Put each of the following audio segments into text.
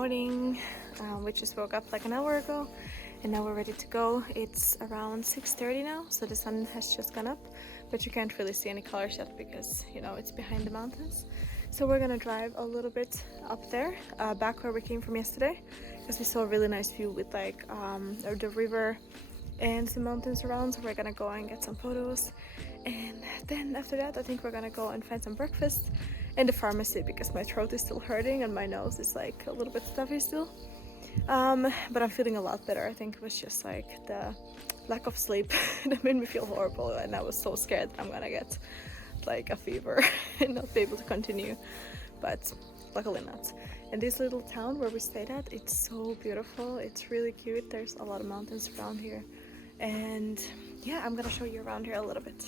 morning. We just woke up like an hour ago and now we're ready to go. It's around 6:30 now, so the sun has just gone up, but you can't really see any colors yet because, you know, it's behind the mountains. So we're gonna drive a little bit up there, back where we came from yesterday, because we saw a really nice view with like the river and some mountains around. So we're gonna go and get some photos, and then after that I think we're gonna go and find some breakfast in the pharmacy because my throat is still hurting and my nose is like a little bit stuffy still. But I'm feeling a lot better. I think it was just like the lack of sleep that made me feel horrible, and I was so scared that I'm gonna get like a fever and not be able to continue, but luckily not. And this little town where we stayed at, it's so beautiful. It's really cute. There's a lot of mountains around here, and yeah, I'm gonna show you around here a little bit.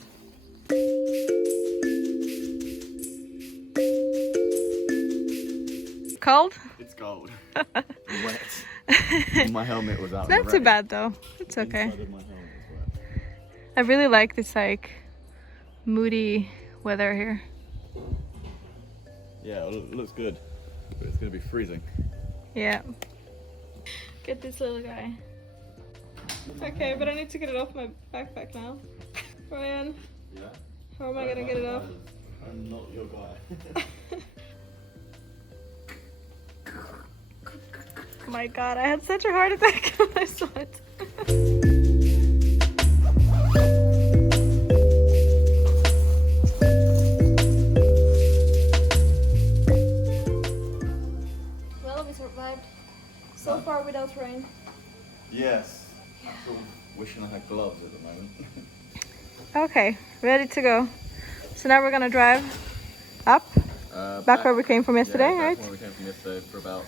Cold? It's cold. Wet. My helmet was out. It's not too bad though. It's okay. Inside of my helmet was wet. I really like this like moody weather here. Yeah, it looks good, but it's gonna be freezing. Yeah. Get this little guy. Okay, but I need to get it off my backpack now. Ryan, Yeah? how am I gonna get it off? I'm not your guy. Oh my god, I had such a heart attack when I saw it. Well, we survived so far without rain. Yes. I'm sort of wishing I had gloves at the moment. Okay, ready to go. So now we're gonna drive up, back where we came from yesterday, yeah, right? Back where we came from yesterday for about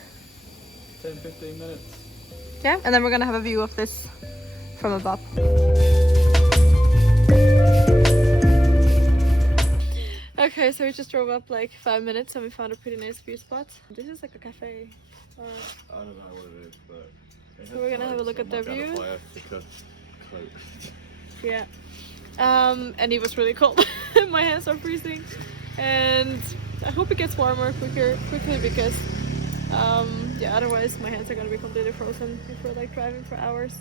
10-15 minutes. Yeah, and then we're gonna have a view of this from above. Okay, so we just drove up like 5 minutes and we found a pretty nice view spot. This is like a cafe. I don't know what it is, but it So we're gonna have a look at the view. Yeah. And it was really cold. My hands are freezing, and I hope it gets warmer quickly because yeah, otherwise my hands are gonna be completely frozen if we're like driving for hours.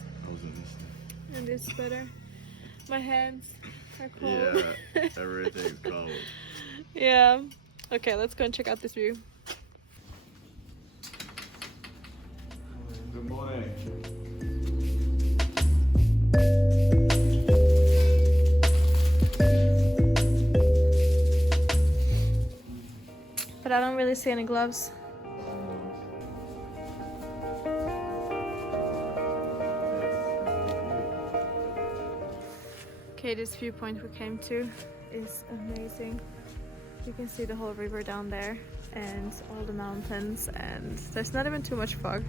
And this weather, my hands are cold. Yeah, everything's cold. Yeah. Okay, let's go and check out this view. Good morning. But I don't really see any gloves. Okay, this viewpoint we came to is amazing. You can see the whole river down there and all the mountains, and there's not even too much fog.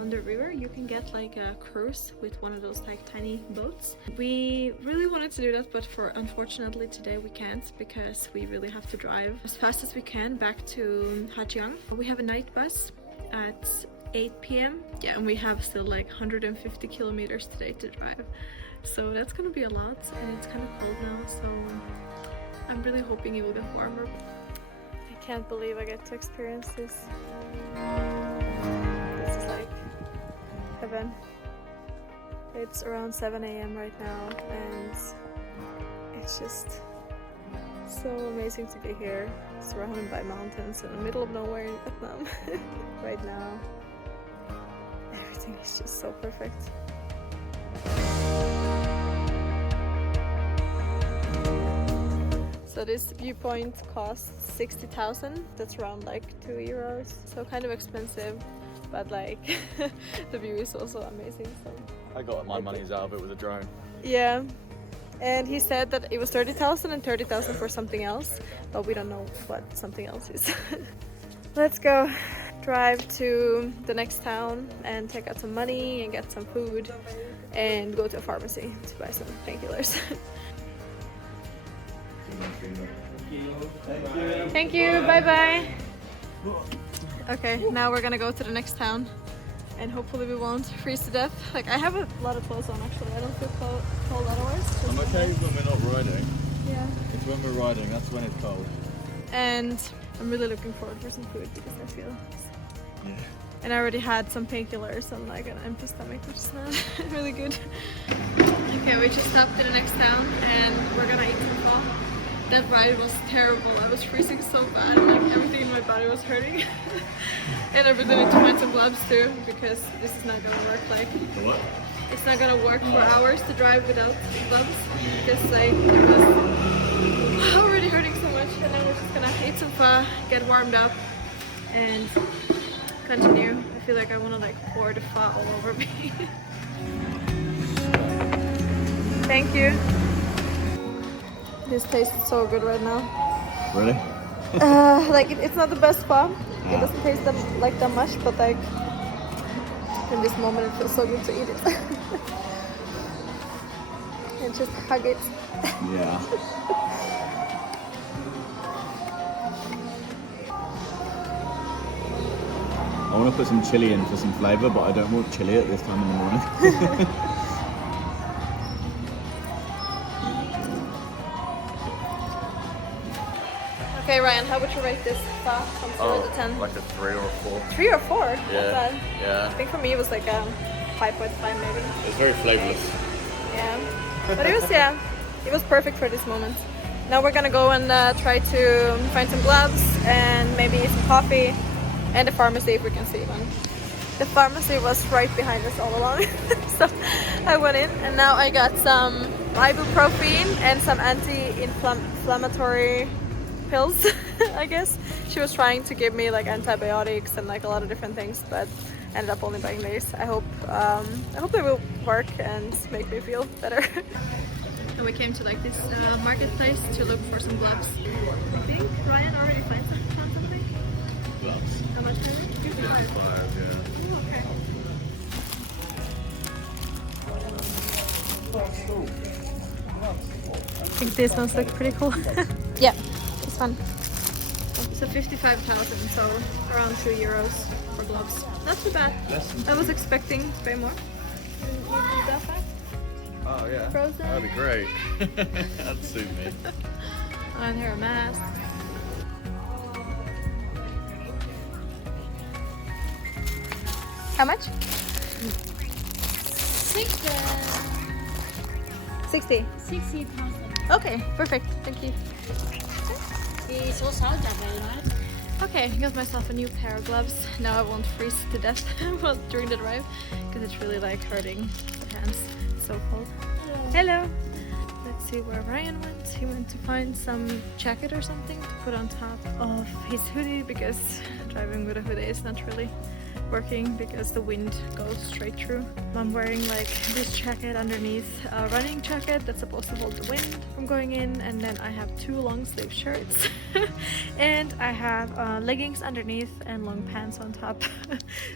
On the river you can get like a cruise with one of those like tiny boats. We really wanted to do that, but unfortunately today we can't because we really have to drive as fast as we can back to Ha Giang. We have a night bus at 8 p.m. Yeah, and we have still like 150 kilometers today to drive. So that's gonna be a lot, and it's kind of cold now, so I'm really hoping it will get warmer. I can't believe I get to experience this. This is like heaven. It's around 7 a.m. right now, and it's just so amazing to be here, surrounded by mountains in the middle of nowhere in Vietnam. Right now, everything is just so perfect. So this viewpoint costs 60,000. That's around like €2. So kind of expensive, but like the view is also amazing. So I got my money's out of it with a drone. yeah, and he said that it was 30,000 and 30,000 for something else, but we don't know what something else is. Let's go drive to the next town and take out some money and get some food and go to a pharmacy to buy some painkillers. Thank you, bye bye. Okay, now we're gonna go to the next town and hopefully we won't freeze to death. Like, I have a lot of clothes on actually. I don't feel cold otherwise. I'm okay when we're not riding. Yeah. It's when we're riding, that's when it's cold. And I'm really looking forward for some food because I feel And I already had some painkillers and like an empty stomach, which is not really good. Okay, we just stopped in the next town and we're gonna eat some pho. That ride was terrible. I was freezing so bad, like everything in my body was hurting. And I really need to find some gloves too, because this is not gonna work. Like, What? it's not gonna work for hours to drive without gloves, because like it was already hurting so much. And then we're just gonna eat some pho, get warmed up, and continue. I feel like I wanna like pour the pho all over me. Thank you. This tastes so good right now. Really? Like it's not the best pho. It doesn't taste like that much, but like in this moment it feels so good to eat it. And just hug it. Yeah. I want to put some chili in for some flavour, but I don't want chili at this time in the morning. Okay, Ryan, how would you rate this pho from 0 to 10? Like a 3 or a 4. 3 or 4? Not Yeah. bad. Yeah. I think for me it was like a 5.5 maybe. It's very flavourless. Yeah, but it was perfect for this moment. Now we're gonna go and try to find some gloves and maybe some coffee and the pharmacy if we can see one. The pharmacy was right behind us all along. So I went in and now I got some ibuprofen and some anti-inflammatory pills. I guess she was trying to give me like antibiotics and like a lot of different things, but ended up only buying these. I hope they will work and make me feel better. And we came to like this marketplace to look for some gloves. I think Ryan already found something. Gloves? How much is it? 55. 5, yeah. Oh, okay. I think this ones look pretty cool. Yeah, this one. So 55,000, so around 2 euros for gloves. Not too bad. I was expecting to pay more. You do that fast? Oh yeah. Frozen? That'd be great. That'd suit me. And here a mask. How much? 60. 60,000. Okay, perfect. Thank you. Thì số 6 trả về nói. Okay, got myself a new pair of gloves. Now I won't freeze to death while during the drive because it's really like hurting the hands. It's so cold. Hello. Let's see where Ryan went. He went to find some jacket or something to put on top of his hoodie because driving with a hoodie is not really working because the wind goes straight through. I'm wearing like this jacket underneath a running jacket that's supposed to hold the wind from going in, and then I have 2 long sleeve shirts and I have leggings underneath and long pants on top.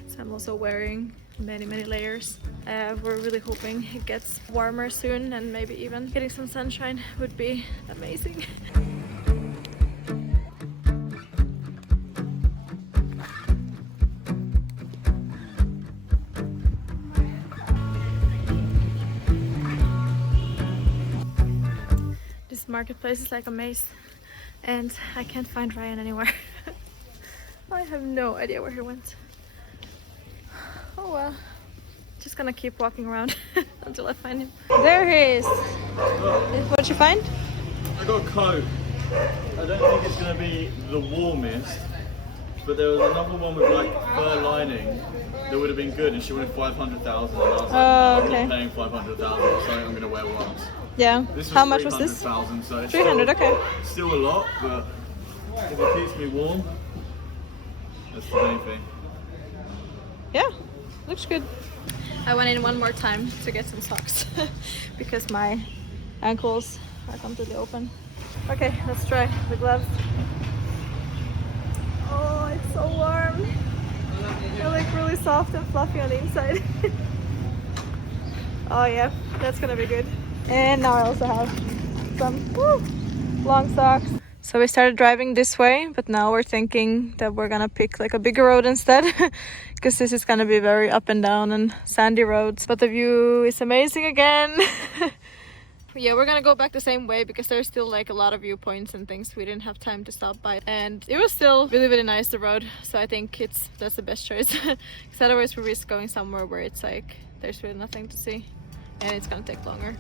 So I'm also wearing many layers. We're really hoping it gets warmer soon, and maybe even getting some sunshine would be amazing. This marketplace is like a maze and I can't find Ryan anywhere. I have no idea where he went. Oh well, just gonna keep walking around until I find him. There he is. What'd you find? I got a coat. I don't think it's going to be the warmest, but there was another one with like fur lining that would have been good, and she wanted 500,000. And I was like, no, okay. I'm not paying 500,000, so I'm going to wear once. Yeah. This was How much was this? 300,000, so it's 300, okay. Still a lot, but if it keeps me warm, that's the main thing. Yeah, looks good. I went in one more time to get some socks because my ankles are completely open. Okay, let's try the gloves. Oh, it's so warm. They're like really soft and fluffy on the inside. Oh yeah, that's gonna be good. And now I also have some long socks. So we started driving this way, but now we're thinking that we're gonna pick like a bigger road instead because this is gonna be very up and down and sandy roads. But the view is amazing again. Yeah, we're gonna go back the same way because there's still like a lot of viewpoints and things we didn't have time to stop by, and it was still really nice, the road, so I think that's the best choice because otherwise we risk going somewhere where it's like there's really nothing to see and it's gonna take longer.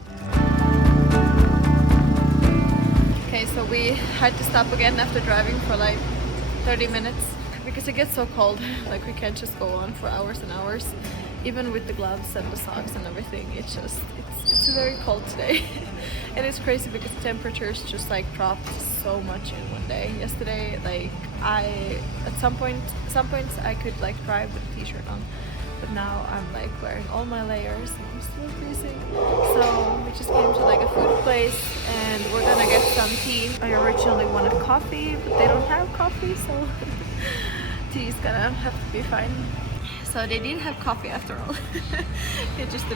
Okay, so we had to stop again after driving for like 30 minutes because it gets so cold. Like we can't just go on for hours and hours, even with the gloves and the socks and everything. It's very cold today. And it's crazy because the temperatures just like dropped so much in one day. Yesterday, like at some points I could like drive with a t-shirt on, but now I'm like wearing all my layers and I'm still freezing. So we just came to like a food place and we're gonna get some tea. I originally wanted coffee, but they don't have coffee, so tea is gonna have to be fine. So they didn't have coffee after all. It just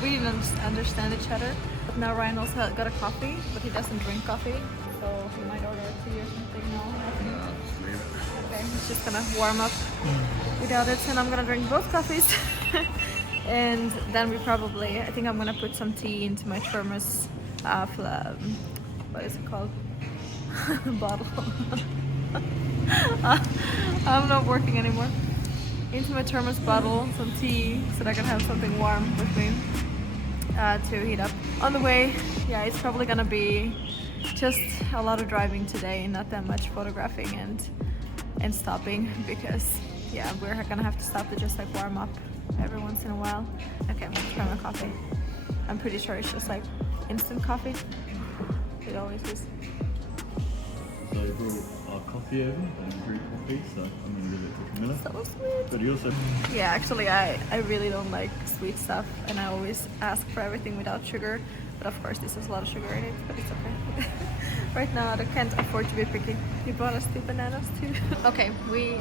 we didn't understand each other. But now Ryan also got a coffee, but he doesn't drink coffee, so he might order a tea or something. No, nothing. Okay, he's just gonna warm up without it, and I'm gonna drink both coffees. And then I think I'm gonna put some tea into my thermos, what is it called? Bottle. I'm not working anymore. Into my thermos bottle, some tea, so that I can have something warm with me to heat up. On the way, yeah, it's probably gonna be just a lot of driving today, not that much photographing and stopping, because yeah, we're gonna have to stop to just like warm up every once in a while. Okay, I'm gonna try my coffee. I'm pretty sure it's just like instant coffee. It always is. So I brought our coffee over and brewed coffee, so I'm going to give it to Camilla. So sweet. But you also... Yeah, actually I really don't like sweet stuff and I always ask for everything without sugar. But of course this has a lot of sugar in it, but it's okay. Right now I can't afford to be picky. You bought us 2 bananas too. Okay,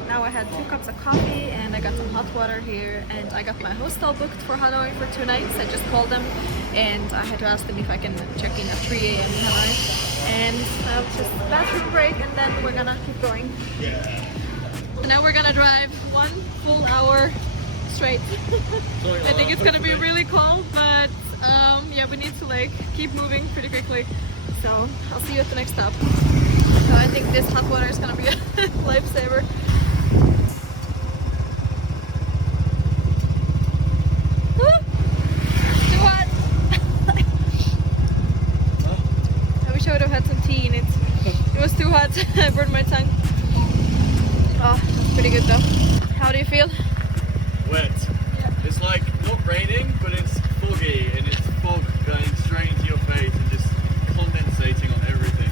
now I had 2 cups of coffee and I got some hot water here, and I got my hostel booked for Hanoi for 2 nights. I just called them and I had to ask them if I can check in at 3 a.m. in Hanoi. And just a bathroom break and then we're gonna keep going. And now we're gonna drive 1 full hour straight. I think it's gonna be really cold, but yeah, we need to like keep moving pretty quickly. So I'll see you at the next stop. So I think this hot water is gonna be a lifesaver. Too hot! I wish I would have had some tea in it. It was too hot. I burned my tongue. Oh, that's pretty good though. How do you feel? Wet. Yeah. It's like not raining, but it's foggy, and it's fog going straight into your face and just condensating on everything.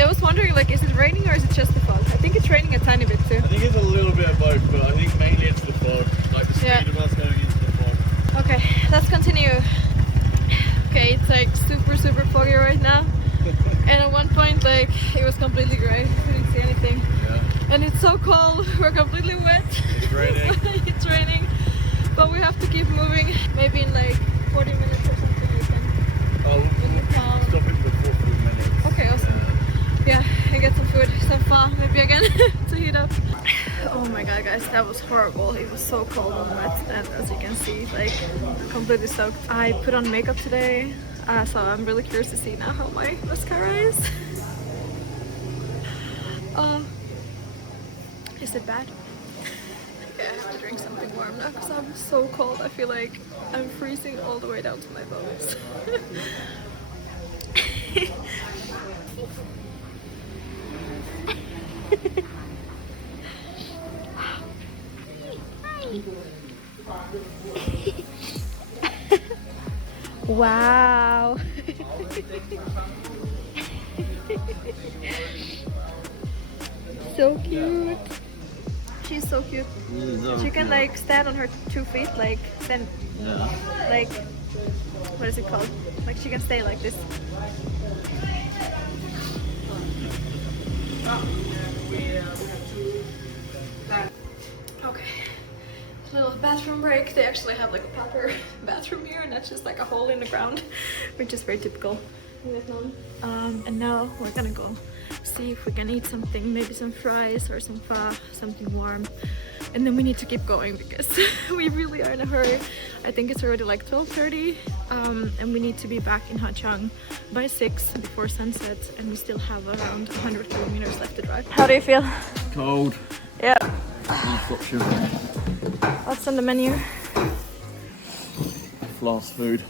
I was wondering, like, is it raining or is it just the fog? I think it's raining a tiny bit too. I think it's a little bit of both, but I think mainly it's the fog. Like the speed of us going into the fog. Okay, let's continue. Okay, it's like super foggy right now. And at one point, like, it was completely gray. I couldn't see anything. Yeah. And it's so cold. We're completely wet. It's raining. It's raining. But we have to keep moving. Maybe in like 40 minutes or something we can. Oh, we'll stop it for 40 minutes. Okay, awesome. Yeah, and get some food, some pho maybe again to heat up. Oh my god, guys, that was horrible. It was so cold and wet, and as you can see, like, completely soaked. I put on makeup today, so I'm really curious to see now how my mascara is. Is it bad? Okay, I have to drink something warm now because I'm so cold. I feel like I'm freezing all the way down to my bones. Wow. So cute. She's so cute. She can like stand on her 2 feet, like stand, like, what is it called? Like she can stay like this. Okay, little bathroom break. They actually have like a proper bathroom here, and that's just like a hole in the ground, which is very typical in Vietnam. And now we're gonna go see if we can eat something, maybe some fries or some pho, something warm. and then we need to keep going because we really are in a hurry. I think it's already like 12:30, and we need to be back in Ha Giang by 6 before sunset, and we still have around 100 kilometers left to drive. How do you feel? Cold. Yeah. Stop shivering. What's on the menu? Fast food.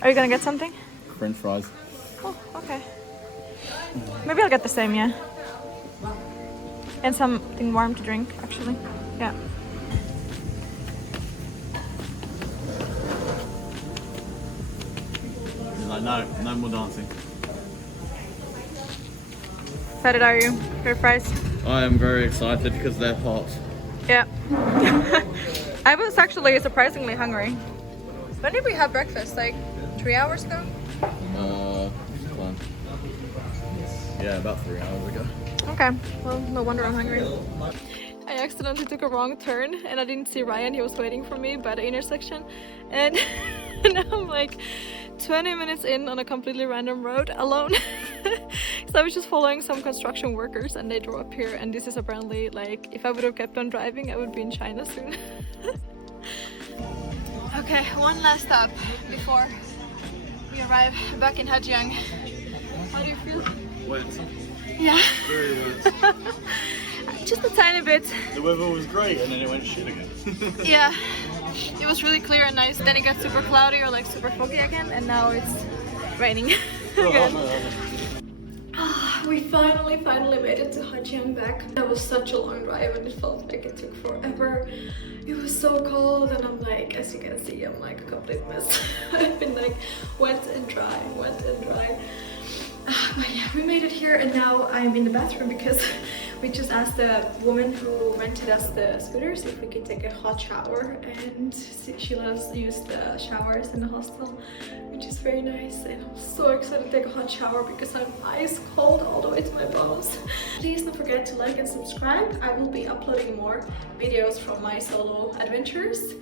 Are you gonna get something? French fries. Oh, okay. Maybe I'll get the same, yeah. And something warm to drink, actually. Yeah. He's like, no, no more dancing. Excited are you? Your fries? I am very excited because they're hot. Yeah. I was actually surprisingly hungry. When did we have breakfast? Like 3 hours ago? Fun. Yeah, about 3 hours ago. Okay, well, no wonder I'm hungry. I accidentally took a wrong turn and I didn't see Ryan. He was waiting for me by the intersection, and now I'm like 20 minutes in on a completely random road alone. So I was just following some construction workers and they drove up here, and this is apparently like, if I would have kept on driving I would be in China soon. Okay, one last stop before we arrive back in Ha Giang. How do you feel? Wet. Yeah. Very wet. Just a tiny bit. The weather was great and then it went shit again. Yeah. It was really clear and nice. Then it got super cloudy or like super foggy again, and now it's raining again. We finally made it to Ha Giang back. That was such a long drive and it felt like it took forever. It was so cold and I'm like, as you can see, I'm like a complete mess. I've been like wet and dry, wet and dry. But yeah, we made it here and now I'm in the bathroom because we just asked the woman who rented us the scooters if we could take a hot shower, and she let us use the showers in the hostel, which is very nice, and I'm so excited to take a hot shower because I'm ice cold all the way to my bones. Please don't forget to like and subscribe. I will be uploading more videos from my solo adventures.